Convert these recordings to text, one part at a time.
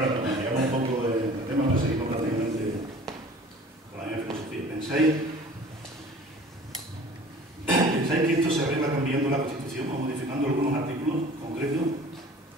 Bueno, cambiamos un poco de tema, pero seguimos prácticamente con la misma filosofía. ¿Pensáis que esto se arregla cambiando la Constitución o modificando algunos artículos concretos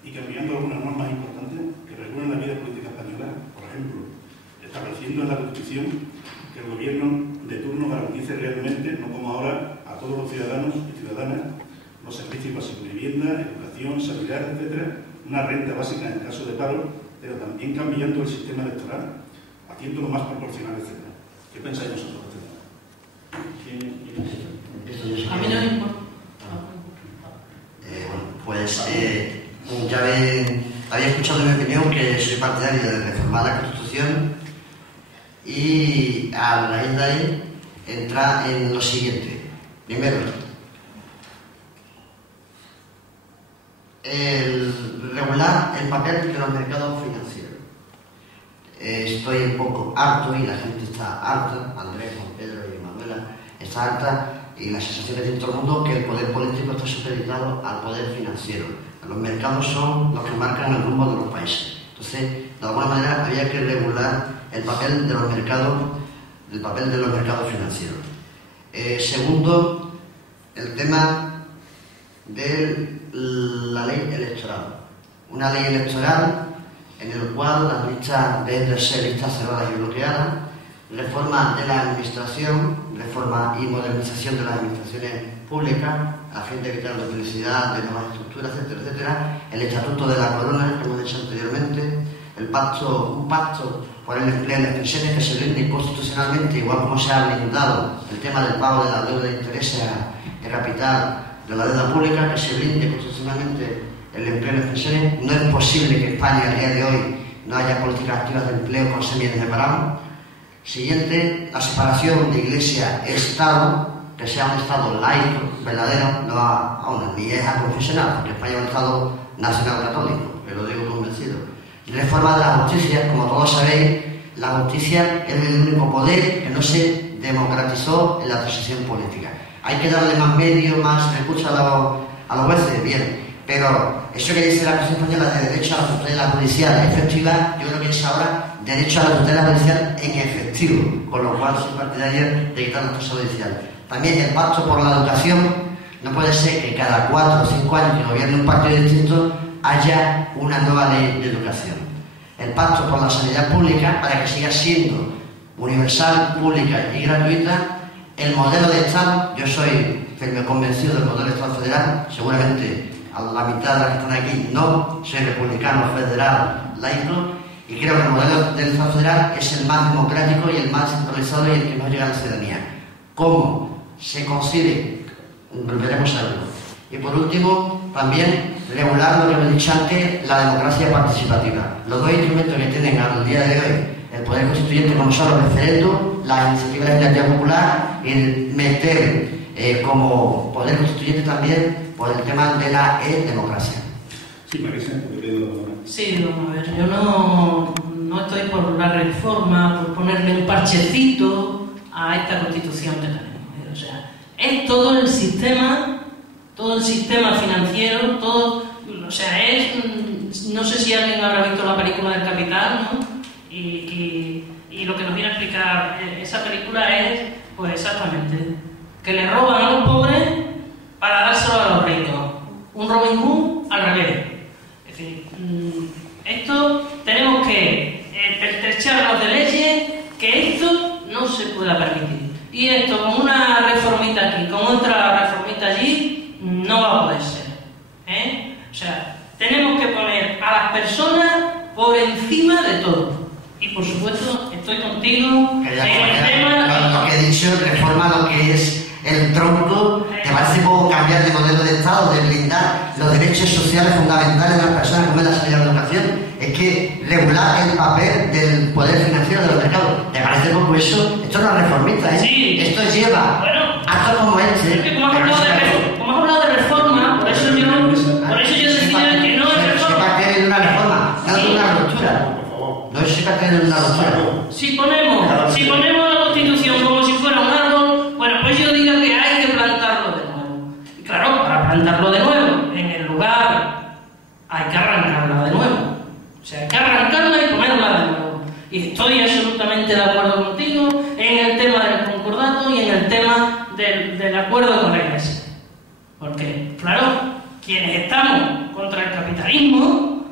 y cambiando algunas normas importantes que regulan la vida política española? Por ejemplo, estableciendo en la Constitución que el gobierno de turno garantice realmente, no como ahora, a todos los ciudadanos y ciudadanas los servicios básicos de vivienda, educación, sanidad, etc., una renta básica en caso de paro, pero también cambiando el sistema electoral, haciéndolo más proporcional, etc. ¿Qué pensáis vosotros de este tema? A mí no me importa. Pues ya había escuchado en mi opinión que soy partidario de reformar la Constitución y a raíz de ahí entra en lo siguiente. Primero, el regular el papel de los mercados financieros. Estoy un poco harto y la gente está harta, Andrés, Juan Pedro y Manuela está harta, y la sensación de todo el mundo que el poder político está supeditado al poder financiero. Los mercados son los que marcan el rumbo de los países. Entonces, de alguna manera había que regular el papel de los mercados, financieros. Segundo, el tema de la ley electoral. Una ley electoral en la cual las listas deben de ser listas cerradas y bloqueadas, reforma de la administración, reforma y modernización de las administraciones públicas a fin de evitar la duplicidad de nuevas estructuras, etcétera, etcétera, el estatuto de la corona, que hemos dicho anteriormente, un pacto por el empleo de las pensiones que se blinde constitucionalmente, igual como se ha blindado el tema del pago de la deuda de intereses de capital de la deuda pública, que se blinde constitucionalmente el empleo de las pensiones. No es posible que España a día de hoy no haya políticas activas de empleo con semillas de parado. Siguiente, la separación de Iglesia-Estado, que sea un Estado laico, verdadero, ni es aconfesional, porque España es un Estado nacional católico, que lo digo convencido. Reforma de la justicia, como todos sabéis, la justicia es el único poder que no se democratizó en la transición política. Hay que darle más medios, más recursos a los jueces, bien, pero eso que dice la Constitución española de derecho a la tutela judicial efectiva, yo creo que es ahora derecho a la tutela judicial en efectivo, con lo cual soy partidario de quitar la tutela judicial. También el pacto por la educación. No puede ser que cada 4 o 5 años que gobierne un partido distinto haya una nueva ley de educación. El pacto por la sanidad pública para que siga siendo universal, pública y gratuita. El modelo de Estado, yo soy firme convencido del modelo de Estado federal, seguramente a la mitad de las que están aquí no, soy republicano, federal, laico, y creo que el modelo del Estado federal es el más democrático y el más centralizado y el que más llega a la ciudadanía. ¿Cómo se concibe? Volveremos a verlo. Y por último, también regular lo que me he dicho antes, la democracia participativa. Los dos instrumentos que tienen al día de hoy el poder constituyente, como son los referendos, la iniciativa legislativa popular, y meter como poder constituyente también por el tema de la democracia. Sí, Marisa, porque te doy la palabra. Sí, vamos a ver, yo no estoy por la reforma, por ponerle un parchecito a esta Constitución que tenemos. O sea, es todo el sistema financiero, todo, o sea, no sé si alguien habrá visto la película del Capital, ¿no? Y lo que nos viene a explicar esa película es, pues exactamente, que le roban a los pobres para dárselo a los ricos. Un Robin Hood al revés. Es decir, esto tenemos que pertrecharnos de leyes que esto no se pueda permitir. Y esto, con una reformita aquí, con otra reformita allí, no va a poder ser. O sea, tenemos que poner a las personas por encima de todo. Y por supuesto, estoy contigo en el tema. Lo que he dicho, reforma lo que es el tronco. ¿Te parece poco cambiar de modelo de Estado, de blindar los derechos sociales fundamentales de las personas como es la sanidad y la educación? Es que regular el papel del poder financiero de los mercados. ¿Te parece poco eso? Esto no es reformista, ¿eh? Sí. Esto lleva actos como este. Es que como has hablado de reforma, por eso yo decía que no es reforma. Soy partidario de una reforma, no de una ruptura. No soy partidario de una ruptura. Si ponemos la Constitución como si fuera un árbol, bueno, pues yo digo que hay que plantarlo de nuevo. Y claro, para plantarlo de nuevo, en el lugar hay que arrancarla de nuevo. O sea, hay que arrancarla Y estoy absolutamente de acuerdo contigo en el tema del concordato y en el tema del acuerdo con la Iglesia. Porque, claro, quienes estamos contra el capitalismo,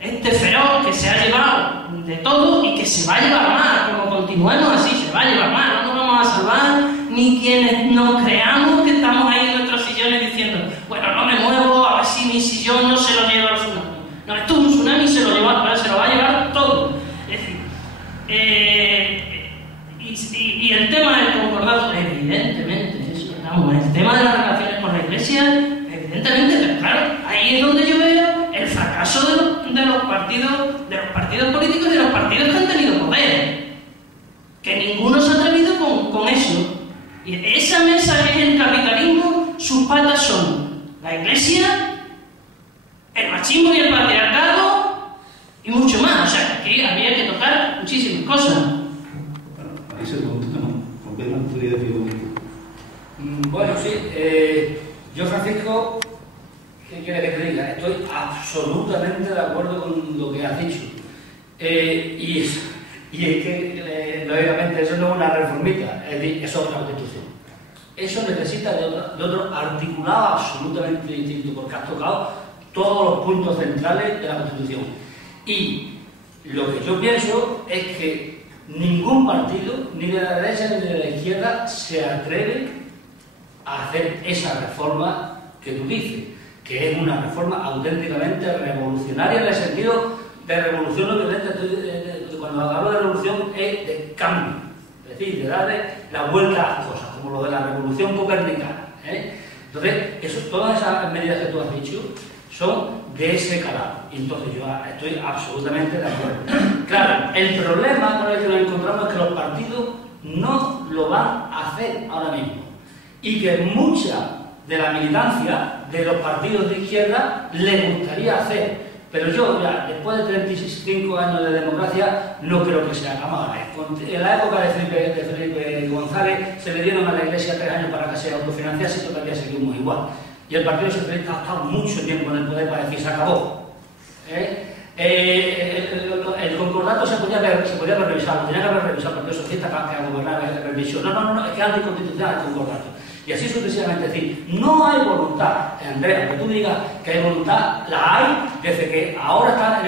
este feroz que se ha llevado de todo y que se va a llevar más, como continuemos así, se va a llevar más, no nos vamos a salvar, ni quienes nos creamos que estamos ahí en nuestros sillones diciendo, bueno, no me muevo, a ver si mi sillón no se lo lleva el tsunami. No, esto es un tsunami, se lo va a llevar todo. Es decir, y el tema del concordato, evidentemente, eso, vamos, el tema de las relaciones con la Iglesia, evidentemente, pero claro, ahí es donde yo veo el fracaso de los partidos políticos y de los partidos que han tenido poder. Que ninguno se ha atrevido con eso. Y esa mesa que es el capitalismo, sus patas son la Iglesia, el machismo y el patriarcado y mucho más. O sea, que aquí había que tocar muchísimas cosas. Bueno, ahí se pregunta, ¿no? Con Pedro podría decir lo mismo. Bueno, sí. Yo, Francisco, ¿qué quieres que te diga? Estoy absolutamente de acuerdo con lo que has dicho. Y es que, lógicamente, eso no es una reformita, es decir, eso es otra constitución. Eso necesita de otro articulado absolutamente distinto, porque has tocado todos los puntos centrales de la Constitución. Y lo que yo pienso es que ningún partido, ni de la derecha ni de la izquierda, se atreve a hacer esa reforma que tú dices, que es una reforma auténticamente revolucionaria en el sentido de revolución, obviamente, cuando hablo de revolución es de cambio, es decir, de darle la vuelta a las cosas, como lo de la revolución copernicana. Entonces, todas esas medidas que tú has dicho son de ese calado. Y entonces yo estoy absolutamente de acuerdo. Claro, el problema con el que nos encontramos es que los partidos no lo van a hacer ahora mismo. Y que mucha de la militancia de los partidos de izquierda le gustaría hacer. Pero yo, ya, después de 35 años de democracia, no creo que sea. Vamos a ver, en la época de Felipe González se le dieron a la Iglesia 3 años para que se autofinanciase y todavía seguimos igual. Y el Partido Socialista ha estado mucho tiempo en el poder para decir, se acabó. El concordato se podía haber revisado, tenía que haber revisado el Partido Socialista que a gobernar revisó. No, es que es anticonstitucional el concordato. Y así sucesivamente, es decir, no hay voluntad, Andrea, que tú digas que hay voluntad, la hay desde que ahora está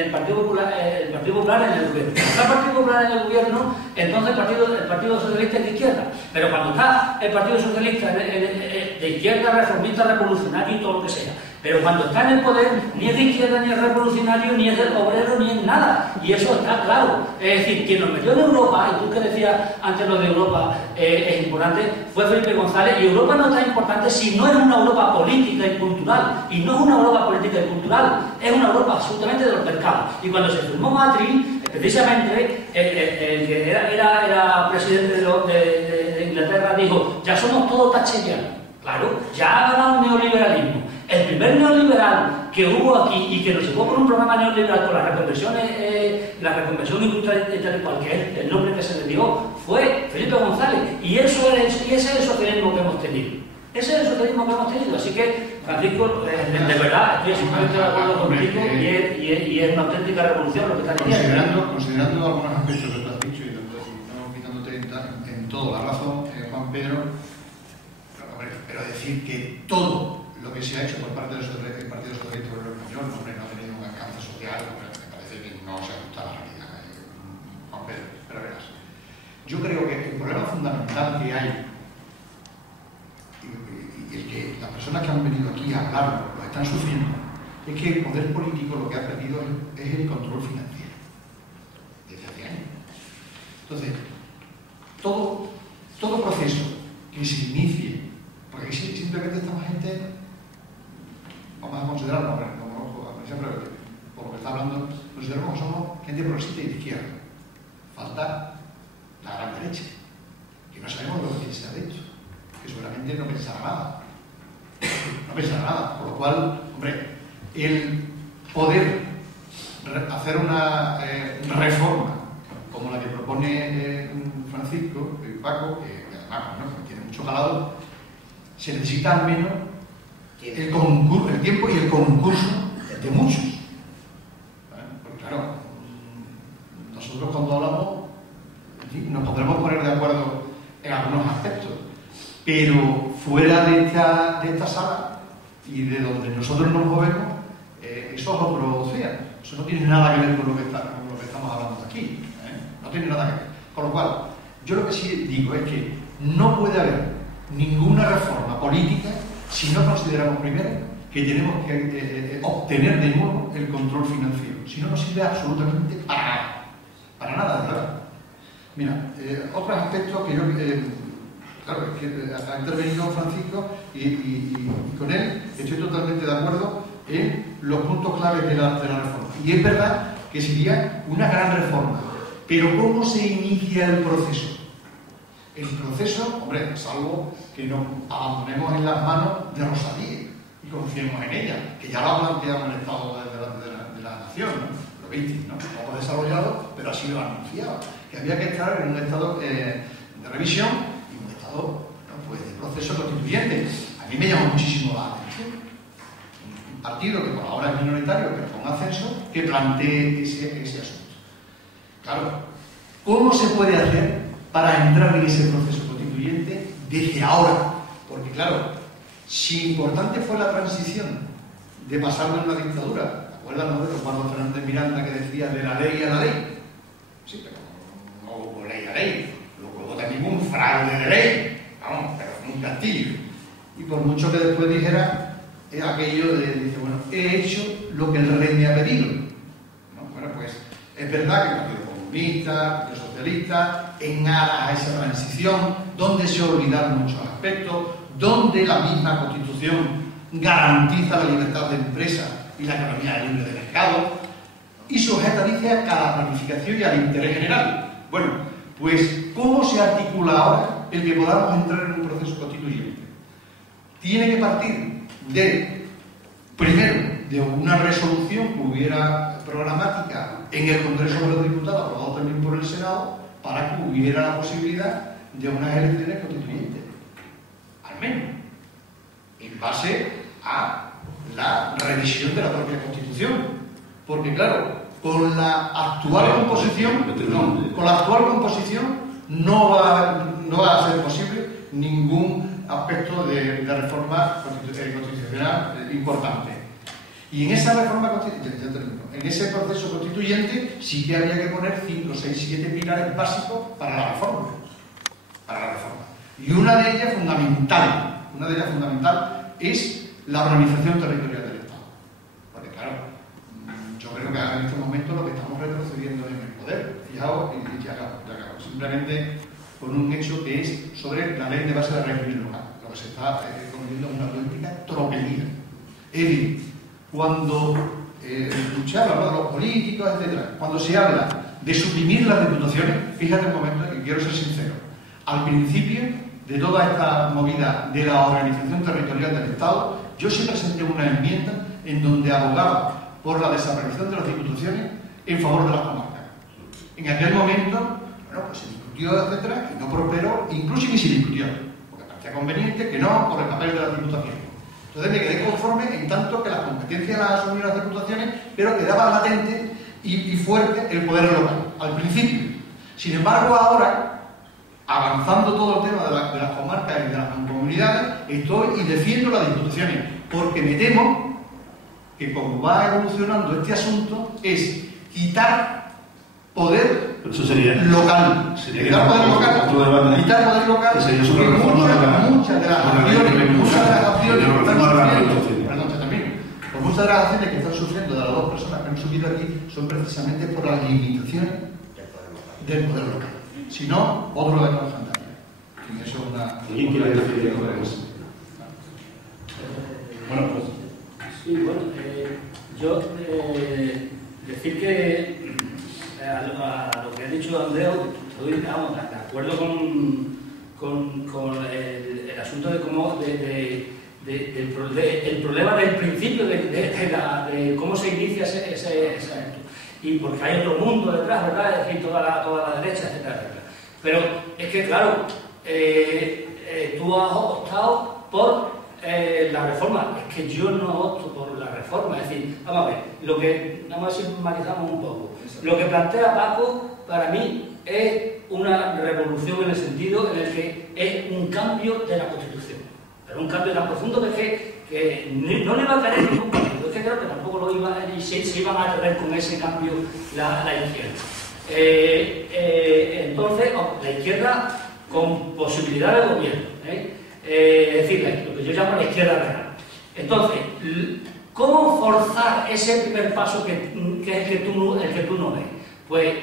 el Partido Popular en el gobierno. Cuando está el Partido Popular en el gobierno, entonces el Partido Socialista es de izquierda. Pero cuando está el Partido Socialista de izquierda, reformista, revolucionario y todo lo que sea. Pero cuando está en el poder, ni es de izquierda, ni es revolucionario, ni es del obrero, ni es nada. Y eso está claro. Es decir, quien nos metió en Europa, y tú que decías antes lo de Europa es importante, fue Felipe González. Y Europa no es tan importante si no es una Europa política y cultural. Y no es una Europa política y cultural, es una Europa absolutamente de los mercados. Y cuando se firmó Maastricht, precisamente el que era presidente de Inglaterra dijo, ya somos todos thatcherianos. Claro, ya ha ganado el neoliberalismo. El primer neoliberal que hubo aquí y que nos llevó por un programa neoliberal con la reconversión industrial y tal y cual, que es el nombre que se le dio, fue Felipe González. Y ese es el socialismo que hemos tenido. Ese es el socialismo que hemos tenido. Así que, Francisco, de verdad, estoy absolutamente de acuerdo contigo y es una auténtica revolución lo que está diciendo. Considerando algunos aspectos que tú has dicho y no quitándote en todo la razón, Juan Pedro, pero decir que todo lo que se ha hecho por parte del Partido Socialista Obrero Español no ha tenido un alcance social, me parece que no se ajusta a la realidad, Juan Pedro, pero verás. Yo creo que el problema fundamental que hay y el que las personas que han venido aquí a hablarlo lo están sufriendo es que el poder político lo que ha perdido es el control financiero desde hace años. Entonces, todo proceso que se inicie, porque simplemente estamos gente, vamos a considerarlo, siempre por lo que está hablando, consideramos que somos gente progresista y de izquierda. Falta la gran derecha, que no sabemos lo que piensa de hecho, que seguramente no pensará nada. No pensará nada, por lo cual, hombre, el poder hacer una reforma como la que propone Francisco y Paco, que además tiene mucho calado, se necesita al menos el tiempo y el concurso de muchos. Porque claro, nosotros cuando hablamos nos podremos poner de acuerdo en algunos aspectos, pero fuera de esta sala y de donde nosotros nos movemos, eso es otro océano. Eso no tiene nada que ver con lo que estamos hablando aquí, no tiene nada que ver. Con lo cual, yo lo que sí digo es que no puede haber ninguna reforma política si no consideramos primero que tenemos que obtener de nuevo el control financiero. Si no, no sirve absolutamente para nada. Para nada, de verdad. Mira, otros aspectos que yo... claro, es que ha intervenido Francisco y con él estoy totalmente de acuerdo en los puntos claves de la reforma. Y es verdad que sería una gran reforma. Pero ¿cómo se inicia el proceso? El proceso, hombre, salvo que nos abandonemos en las manos de Rosalía y confiemos en ella, que ya lo ha planteado en el Estado de la Nación, ¿no? Lo visteis, ¿no? Poco desarrollado, pero así lo ha anunciado, que había que estar en un estado de revisión y un estado, pues, de proceso constituyente. A mí me llama muchísimo la atención un partido que por ahora es minoritario, pero con ascenso, que plantee ese asunto. Claro, ¿cómo se puede hacer para entrar en ese proceso constituyente desde ahora? Porque claro, si importante fue la transición de pasar de una dictadura, ¿te acuerdas, no, de Eduardo Fernández Miranda, que decía de la ley a la ley? Sí, pero no hubo ley a ley, luego también hubo un fraude de ley, vamos, pero un castillo. Y por mucho que después dijera, aquello de, dice, bueno, he hecho lo que el rey me ha pedido. ¿No? Bueno, pues es verdad que el Partido Comunista, el Partido Socialista, en aras a esa transición, donde se olvidaron muchos aspectos, donde la misma Constitución garantiza la libertad de empresa y la economía libre de mercado, y sujeta, dice, a cada planificación y al interés general. Bueno, pues, ¿cómo se articula ahora el que podamos entrar en un proceso constituyente? Tiene que partir primero, de una resolución que hubiera programática en el Congreso de los Diputados, aprobado también por el Senado, para que hubiera la posibilidad de unas elecciones constituyentes. Al menos, en base a la revisión de la propia Constitución. Porque, claro, con la actual composición no va a ser posible ningún aspecto de reforma constitucional importante. Y en esa reforma constitucional, en ese proceso constituyente, sí que había que poner 5, 6, 7 pilares básicos para la reforma. Y una de ellas fundamental es la organización territorial del Estado. Porque claro, yo creo que en este momento lo que estamos retrocediendo en el poder. Fijaos, y ya acabo. Simplemente con un hecho que es sobre la ley de base de régimen local. Lo que se está convirtiendo en una auténtica tropelía. Es decir, cuando se habla de los políticos, etc., cuando se habla de suprimir las diputaciones, fíjate un momento, y quiero ser sincero, al principio de toda esta movida de la organización territorial del Estado, yo sí presenté una enmienda en donde abogaba por la desaparición de las diputaciones en favor de las comarcas. En aquel momento, bueno, pues se discutió, etcétera, y no prosperó, incluso ni se discutió, porque parecía conveniente que no por el papel de las diputaciones. Entonces me quedé conforme en tanto que las competencias las asumían las diputaciones, pero quedaba latente y fuerte el poder local, al principio. Sin embargo, ahora, avanzando todo el tema de las comarcas y de las mancomunidades, estoy y defiendo las diputaciones, porque me temo que como va evolucionando este asunto, es quitar poder local. Quitar poder local, muchas de las acciones que están sufriendo de las dos personas que han subido aquí son precisamente por las limitaciones del poder local. Si no, otro de los fantásticos. Y eso es una... ¿Alguien quiere decir algo eso? Bueno, pues... Sí, bueno, yo decir que a lo que ha dicho Andreu, estoy de acuerdo con el asunto de cómo el problema del principio de cómo se inicia ese acto. Y porque hay otro mundo detrás, ¿verdad? Es decir, toda la derecha, etcétera, etcétera. Pero es que, claro, tú has optado por la reforma. Es que yo no opto por la reforma. Es decir, vamos a ver, nada más si matizamos un poco. Lo que plantea Paco, para mí, es una revolución en el sentido en el que es un cambio de la Constitución. Pero un cambio tan profundo que no le va a caer ningún partido. Es que creo que tampoco lo iba y se iban a atrever con ese cambio la izquierda. Entonces, la izquierda con posibilidad de gobierno. Es decir, lo que yo llamo la izquierda real. Entonces, ¿cómo forzar ese primer paso que es el que tú no ves? Pues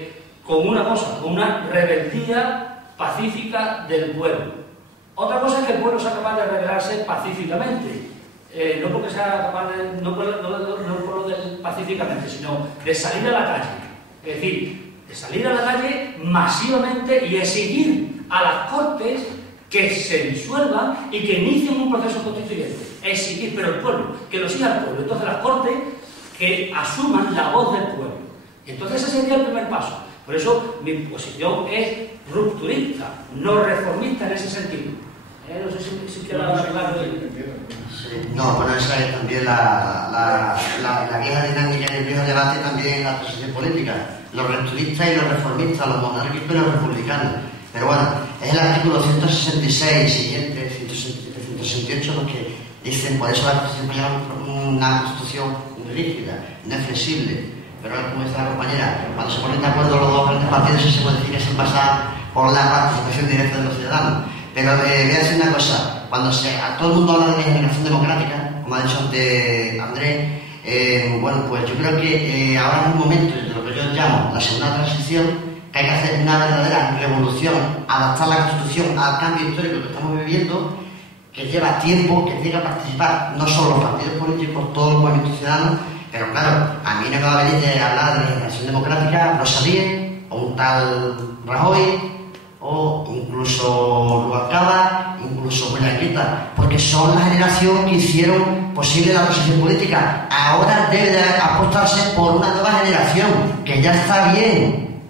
con una cosa, con una rebeldía pacífica del pueblo. Otra cosa es que el pueblo sea capaz de rebelarse pacíficamente. No porque sea capaz de, no pacíficamente, sino de salir a la calle. Es decir, de salir a la calle masivamente y exigir a las Cortes que se disuelvan y que inicien un proceso constituyente. Exigir, pero el pueblo, que lo siga el pueblo. Entonces las Cortes que asuman la voz del pueblo. Entonces ese sería el primer paso. Por eso mi posición es rupturista, no reformista en ese sentido. No sé si queda claro. No, bueno, esa es también la vieja dinámica y el viejo debate también en la transición política. Los rupturistas y los reformistas, los monárquicos y los republicanos. Pero bueno, es el artículo 166 siguiente, 168, los que dicen, por eso la Constitución española es una Constitución rígida, no es flexible. Pero como dice la compañera, cuando se ponen de acuerdo los dos grandes partidos, se modifica sin pasar por la participación directa de los ciudadanos. Pero voy a decir una cosa, cuando a todo el mundo habla de generación democrática, como ha dicho antes Andrés, bueno, pues yo creo que ahora es un momento de lo que yo llamo la segunda transición, que hay que hacer una verdadera revolución, adaptar la Constitución al cambio histórico que estamos viviendo, que lleva tiempo, que tiene que participar no solo los partidos políticos, todos los movimientos ciudadanos. Pero claro, a mí no me va a venir de hablar de generación democrática Rosalía, o un tal Rajoy, o incluso Rubalcaba, incluso Buenanquita, porque son la generación que hicieron posible la transición política. Ahora debe de apostarse por una nueva generación, que ya está bien,